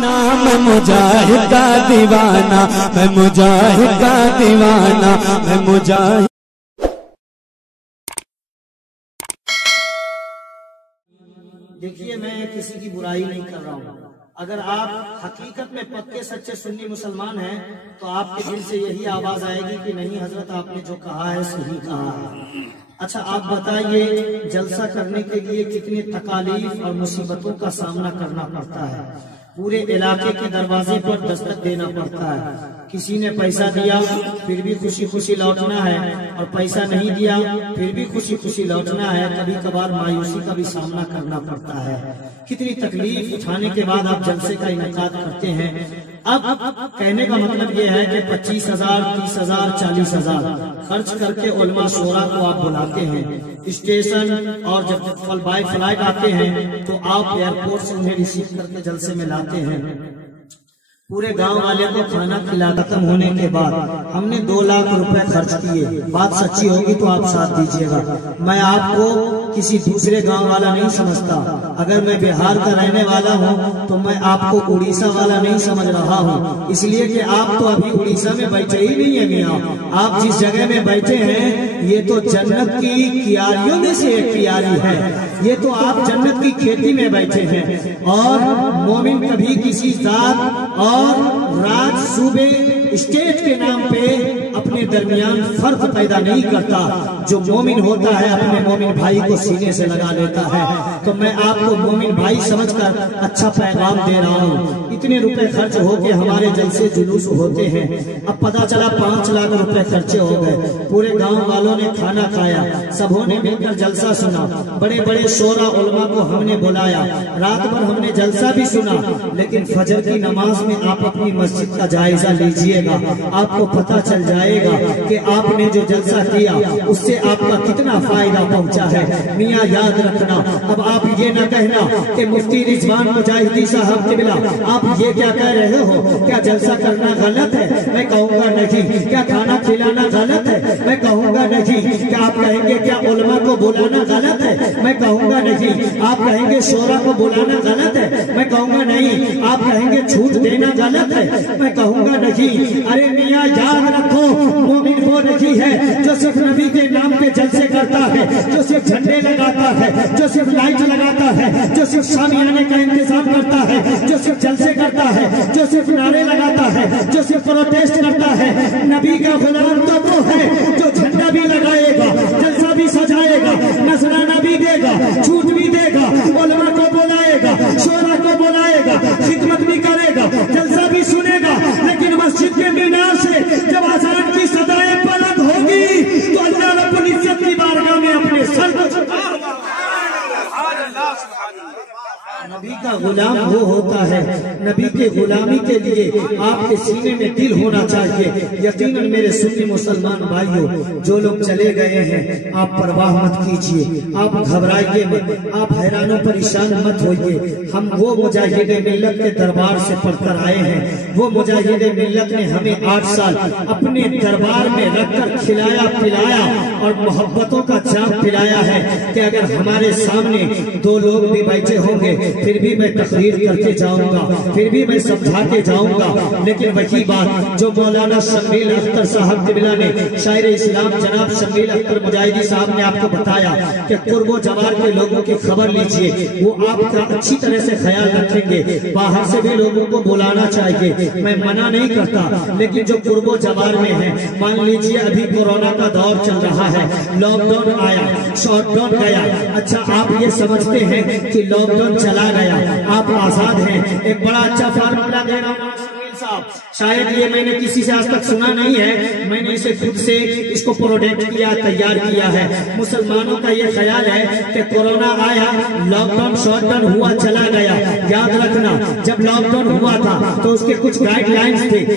میں مجاہد کا دیوانہ، میں مجاہد کا دیوانہ، میں مجاہد۔ دیکھیے میں کسی کی برائی نہیں کر رہا ہوں، اگر آپ حقیقت میں پکے سچے سنی مسلمان ہیں تو آپ کے دل سے یہی آواز آئے گی کہ نہیں حضرت آپ نے جو کہا ہے صحیح کہا ہے۔ اچھا آپ بتائیے جلسہ کرنے کے لیے کتنی تکالیف اور مصیبتوں کا سامنا کرنا پڑتا ہے، پورے علاقے کے دروازے پر دستک دینا پڑتا ہے، کسی نے پیسہ دیا پھر بھی خوشی خوشی لوٹنا ہے، اور پیسہ نہیں دیا پھر بھی خوشی خوشی لوٹنا ہے، کبھی کبھار مایوسی کا بھی سامنا کرنا پڑتا ہے۔ کتنی تکلیف اٹھانے کے بعد آپ جلسے کا انعقاد کرتے ہیں۔ اب کہنے کا مطلب یہ ہے کہ 25,000 30,000 40,000 خرچ کر کے علماء شورا کو آپ بلاتے ہیں اسٹیشن، اور جب بائی فلائٹ آتے ہیں تو آپ ایئرپورٹ سے انہیں ریسیو کر کے جلسے میں لاتے ہیں۔ پورے گاؤں والے کو کھانا کھلا ختم ہونے کے بعد ہم نے 2 لاکھ روپے خرچ کیے، بات سچی ہوگی تو آپ ساتھ دیجئے گا، میں آپ کو کسی دوسرے گاؤں والا نہیں سمجھتا، اگر میں بہار کا رہنے والا ہوں تو میں آپ کو اڑیسہ والا نہیں سمجھ رہا ہوں، اس لیے کہ آپ تو ابھی اڑیسہ میں بیٹھے ہی نہیں ہیں میاں، آپ جس جگہ میں بیٹھے ہیں یہ تو جنت کی کیاریوں میں سے ایک کیاری ہے، یہ تو آپ جنت کی کھیتی میں بیٹھے ہیں، اور مومن کبھی کسی ذات اور راج صوبے اسٹیٹ کے نام پہ اپنے درمیان فرق پیدا نہیں کرتا، جو مومن ہوتا ہے اپنے مومن بھائی کو سینے سے لگا لیتا ہے، تو میں آپ کو مومن بھائی سمجھ کر اچھا پیغام دے رہا ہوں۔ اتنے روپے خرچ ہو کے ہمارے جلسے جلوس ہوتے ہیں، اب پتا چلا 5 لاکھ روپے خرچے ہو گئے، پورے گاؤں والوں نے کھانا کھایا، سبوں نے مل کر جلسہ سنا، بڑے بڑے شورا علماء کو ہم نے بلایا، رات بھر ہم نے جلسہ بھی سنا، لیکن فجر کی نماز میں آپ اپنی مسجد کا جائزہ لیجئے گا، آپ کو پتہ چل جائے گا کہ آپ نے جو جلسہ کیا اس سے آپ کا کتنا فائدہ پہنچا ہے۔ میاں یاد رکھنا، اب آپ یہ نہ کہنا کہ مفتی رضوان مجاہدی صاحب قبلہ آپ یہ کیا کہہ رہے ہو، کیا جلسہ کرنا غلط ہے؟ میں کہوں گا نہیں۔ کیا کھانا کھلانا غلط ہے؟ میں کہوں گا نہیں۔ کیا آپ کہیں گے کیا علماء کو بلانا غلط ہے؟ میں کہوں گا نہیں۔ آپ کہیں گے شورا کو بلانا غلط ہے؟ میں کہوں گا نہیں۔ آپ کہیں گے چھوٹ دینا غلط ہے؟ میں کہوں گا نہیں۔ ارے میاں یاد رکھو، مومن وہ نہیں ہے جو صرف نبی کے نام پہ جلسے کرتا ہے، جو صرف جھنڈے لگاتا ہے، جو صرف لائٹ لگاتا ہے، جو صرف شامیانے کا انتظام کرتا ہے، جو صرف جلسے کرتا ہے، جو صرف نعرے لگاتا ہے، جو صرف پروٹیسٹ کرتا ہے۔ نبی کا غلام تو وہ ہے جو جھنڈا بھی لگائے گا، جلسہ بھی سجائے گا، نذرانہ بھی دے گا، چھوٹ بھی دے گا، علماء کو بلائے گا، شورا کو بلائے گا، خدمت بھی کرے گا، جلسہ بھی سنے گا، لیکن مسجد کے مینار سے جب اذان کی صدائیں بلند ہوگی تو اللہ رب العزت کی بارگاہ میں اپنے سر کو جھکا ہوگا۔ نبی کا غلام وہ ہوتا ہے، نبی کے غلامی کے لیے آپ کے سینے میں دل ہونا چاہیے۔ یقیناً میرے سنی مسلمان بھائیوں، جو لوگ چلے گئے ہیں آپ پرواہ مت کیجئے، آپ گھبرائیے مت، آپ حیران و پریشان مت ہوئیے۔ ہم وہ مجاہد ملت کے دربار سے پڑھ کر آئے ہیں، وہ مجاہد ملت نے ہمیں 8 سال اپنے دربار میں رکھ کر کھلایا پلایا اور محبتوں کا جام پلایا ہے کہ اگر ہمارے سامنے 2 لوگ بھی بیٹھے ہوں گے پھر بھی میں تقریر کر کے جاؤں گا، پھر بھی میں سمجھا کے جاؤں گا، لیکن وہی بات جو مولانا شمیل اختر صاحب قبلہ نے، شاعر اسلام جناب شمیل اختر مجاہدی صاحب نے آپ کو بتایا کہ قرب و جوار کے لوگوں کی خبر لیجئے، وہ آپ کا اچھی طرح سے خیال رکھیں گے، باہر سے بھی لوگوں کو بلانا چاہیے، میں منع نہیں کرتا، لیکن جو قرب و جوار میں ہیں، مان لیجئے ابھی کورونا کا دور چل رہا ہے، لاک ڈاؤن آیا، شاٹ ڈاؤن گیا، اچھا آپ یہ سمجھتے ہیں کہ لاک ڈاؤن چلا گیا، آپ آزاد ہیں۔ ایک بڑا اچھا فارمولا دے رہا ہوں صاحب، شاید یہ میں نے کسی سے آج تک سنا نہیں ہے، میں نے اسے خود سے اس کو پروڈکٹ کیا، تیار کیا ہے۔ مسلمانوں کا یہ خیال ہے کہ کورونا آیا، لاک ڈاؤن شاٹ ڈاؤن ہوا چلا گیا، یاد رکھنا جب لاک ڈاؤن ہوا تھا تو اس کے کچھ گائیڈ لائنز تھے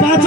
5